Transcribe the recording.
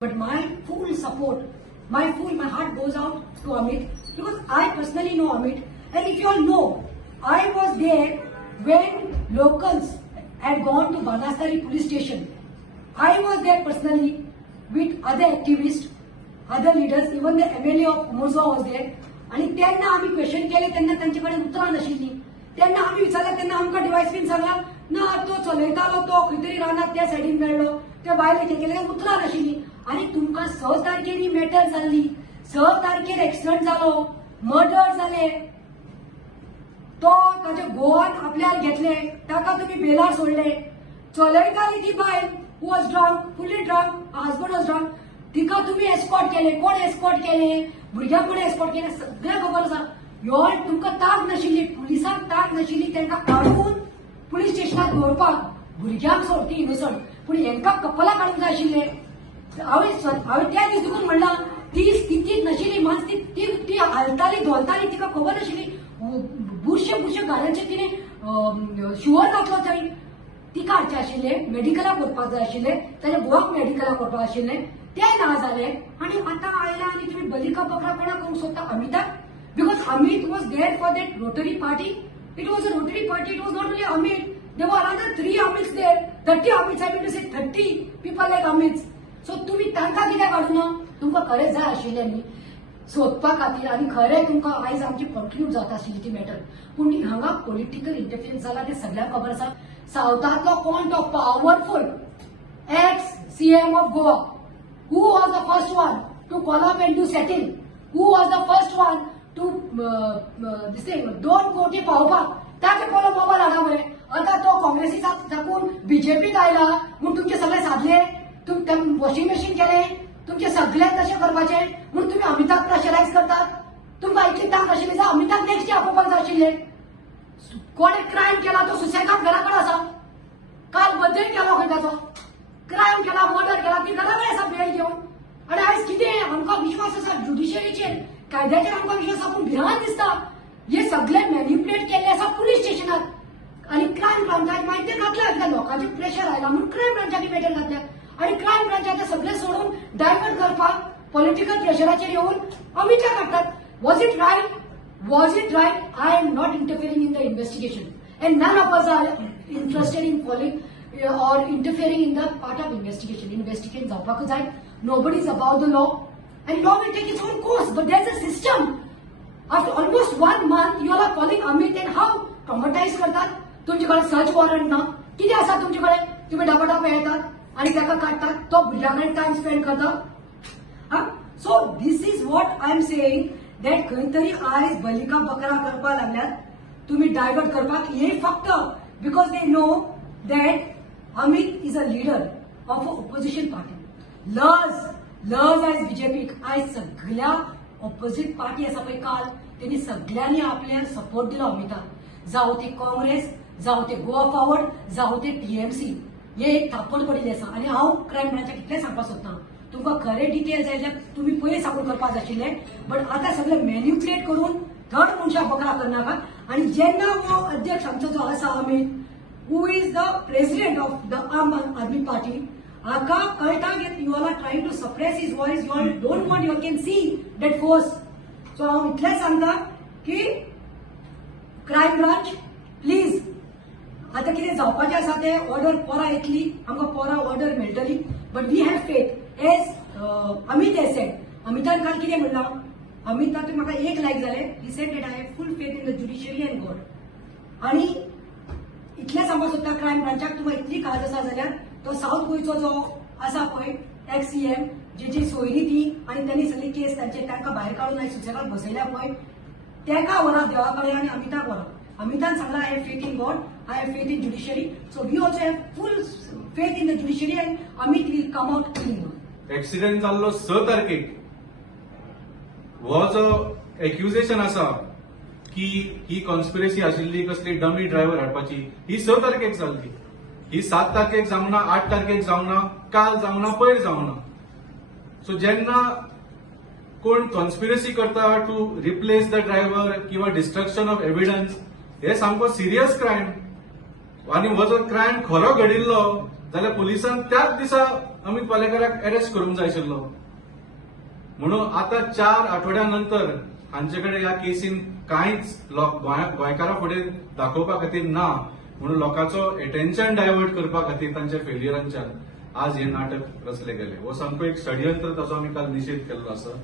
But my full support, my heart goes out to Amit because I personally know Amit. And if you all know, I was there when locals had gone to Banastari police station. I was there personally with other activists, other leaders, even the MLA of Mozo was there. आणि त्यांना आम्ही question केले, त्यांना त्यांच्याकडे उतरा नाशिल्ली. त्यांना आम्ही विचारलं, त्यांना आमका डिवाइस बीन सांगला ना तो चलयतालो तो खंय तरी रानात त्या सायडीन मेळ्ळो, त्या बायलेचे केले उतरा नाशिल्ली. आणि तुमकां 6 तारखेनी मॅटर जाल्ली, 6 तारखेर एक्सिडंट जालो, मर्डर जाले, तो ताचे गोवान आपल्यार घेतले, ताका तुम्ही बेलार सोडले. चलयताली ती बायल हू वॉज ड्रंक, फुली ड्रंक, हजबंड वॉज ड्रंक, तिका तुम्ही एस्कॉर्ट केले. कोण एस्कॉर्ट केले? भुरग्यांक कोणी एस्कॉर्ट केले सगळ्यांक खबर आसा. ह्यो तुमकां ताक नाशिल्ली, पुलिसांक ताक नाशिल्ली, तांकां काडून पुलीस स्टेशनात दवरपाक. भुरग्यांक सोड ती इनोसंट, पूण हेंकां कपलां काडूंक जाय आशिल्ले. हांवें त्या दीस देखून म्हणलां ती स्थितीत नाशिल्ली, मानस ती हालताली धोलताली, तिका खबर नाशिल्ली. बुरशे गाड्यांचे तिने शुवर घातलो थंय. तिका हाडचे आशिल्ले, मेडिकलाक व्हरपाक जाय आशिल्ले, ताच्या घोवाक मेडिकलाक व्हरपाक आशिल्ले, ते ना जाले. आणि आता आयला आणि तुम्ही बलिका बकरा कोणा करूंक सोदता? अमिताक? Because Amit was there for that rotary party. It was a rotary party. It was not only Amit. There were another 3 Amits there. 30 Amits. I mean to say 30 people like Amits. So तुम्ही तांकां कित्याक काडूना? तुमकां खरेंच जाय आशिल्लें न्ही सोदपा खातीर, आनी खरें तुमकां आयज आमची कंक्लूड जाता आशिल्ली ती मॅटर. पूण हांगा पॉलिटिकल इंटरफियरन्स जाला ते सगळ्यांक खबर आसा. सावथांतलो कोण तो powerful x CM of Goa, who was the first one to call up and to settle, who was the first one to this thing 2 कोटी पावपाक, ताचे पयलो मोबायल हाडा मरे. आता तो काँग्रेसीचा जाकून बीजेपीक आयला म्हूण तुमचे सगळे साधले, तुम वॉशिंग मशीन केले, तुमचे सगळे तशें करपाचे म्हूण तुम्ही अमिताक प्रेशरायज करतात. तुमकां इतली तांक आशिल्ली जाल्यार अमिताक नेक्स्ट डे आपोवपाक जाय आशिल्ले. कोणे क्रायम केला तो सुसेगाद घरा कडेन आसा. काल बद्दल केलो खंय ताचो क्रायम केला, मर्डर केला, ती घरा कडेन आसा बेल घेवन. आनी आयज कितें आमकां विश्वास आसा ज्युडिशरीचेर, कायद्याचेर आमकां विश्वास आसा, पूण भिरांत दिसता हे सगळे मॅन्युप्युलेट केले आसा पुलीस स्टेशनात. आनी क्रायम ब्रांचाक माहिती घातल्या कित्याक लोकांचे प्रेशर आयला म्हणून क्रायम ब्रांचाची मॅटर घातल्या. आणि क्रायम ब्रांचाचे सगळे सोडून डायवर्ट करपाक पॉलिटिकल प्रेशराचेर येवन अमिताक काडटात. Was it right? Was it right? I am not interfering in the investigation and none of us are interested in following or interfering in the part of investigation. Investigation जावपाक जाय. Nobody is above the law and law will take its own course. But there's a system. After almost 1 month, you all are calling Amit and how traumatized करतात. तुमच्याकडे search warrant ना, किती आसा तुमच्याकडे? तुम्ही डबाडब येतात आणि ताका काडटात. तो भुरग्यांकडे टाइम स्पेंड करता. So this is what I am saying that खंय तरी आयज बलिका बकरा करपाक लागल्यात. तुम्ही डायवर्ट करपाक हे फक्त because they know that Amit is a leader of a opposition party. लज आयज बीजेपीक, आयज सगळ्या ऑपोजिट पार्टी आसा पळय काल त्यांनी सगळ्यांनी आपल्याक सपोर्ट दिलो अमिताक. जावं ते काँग्रेस, जावं ते गोवा फॉरवर्ड, जावं ते TMC. हे एक थापड पडिल्ली आसा. आनी हांव क्रायम ब्रांचाक कितलें सांगपाक सोदतां, तुमकां खरे डिटेल्स जाय जाल्यार तुम्ही पयलीं सांगून करपाक जाय आशिल्लें. बट आतां सगळें मॅन्युप्युलेट करून थर्ड मनशाक बकरा करनाका. आणि जेन्ना हो अध्यक्ष आमचो जो आसा Amit, who is the president of the Aam Aadmi Party, हाका कळटा की you all are trying to suppress his voice. You all don't want, you can see that force. So हांव इतलें सांगता की क्रायम ब्रांच प्लीज आता कितें जावपाचें आसा ते ऑर्डर पोरा येतली, आमकां पोरा ऑर्डर मेळटली. But we have faith as Amit as said. अमितान काल कितें म्हणलां, अमित तर म्हाका एक लायक जाले. He said that I have full faith in the judiciary and God. आणि इतलें सांगपाक सोदता क्रायम ब्रांचाक, तुमकां इतली काळज आसा जाल्यार तो साऊथ गोंयचो जो आसा पळय एक्स CM, जेची सोयरी ती आनी त्यांनी सगळी केस तांकां भायर काडून आयज सुसेगाद बसयल्या पळय, तेका व्हरा देवा कडेन आनी अमिताक व्हरा. अमितान सांगला I have faith in God, I have faith in judiciary. So we also have full faith in the judiciary and Amit will come out clean. Accident जाल्लो 6 तारखेक हो जो एक्युजेशन आसा की ही कॉन्स्पिरसी आशिल्ली कसली डमी ड्रायव्हर हाडपाची, ही 6 तारखेक जाल्ली. ही 7 तारखेक जावना, 8 तारखेक जावना, काल जावना, पयर जावना. सो जेन्ना कोण कॉन्स्पिरसी करता टू रिप्लेस द ड्रायव्हर किंवा डिस्ट्रक्शन ऑफ एव्हिडन्स, हे सामको सिरियस क्रायम. आणि हो जर क्रायम खरो घडिल्लो जाल्यार पुलिसान त्याच दिसा अमित पालेकराक अरेस्ट करूंक जाय आशिल्लो. म्हणून आता 4 आठवड्यानंतर हांचे कडेन ह्या केसीन कांयच गोंयकारां फुडें दाखोवपा खातीर ना म्हणून लोकांचो अटेन्शन डायवर्ट करपा खातीर तांच्या फेल्युअरांच्यान आज हे नाटक रचले गेले. हो सामको एक षडयंत्र ताचो आमी काल निशेध केल्लो आसा.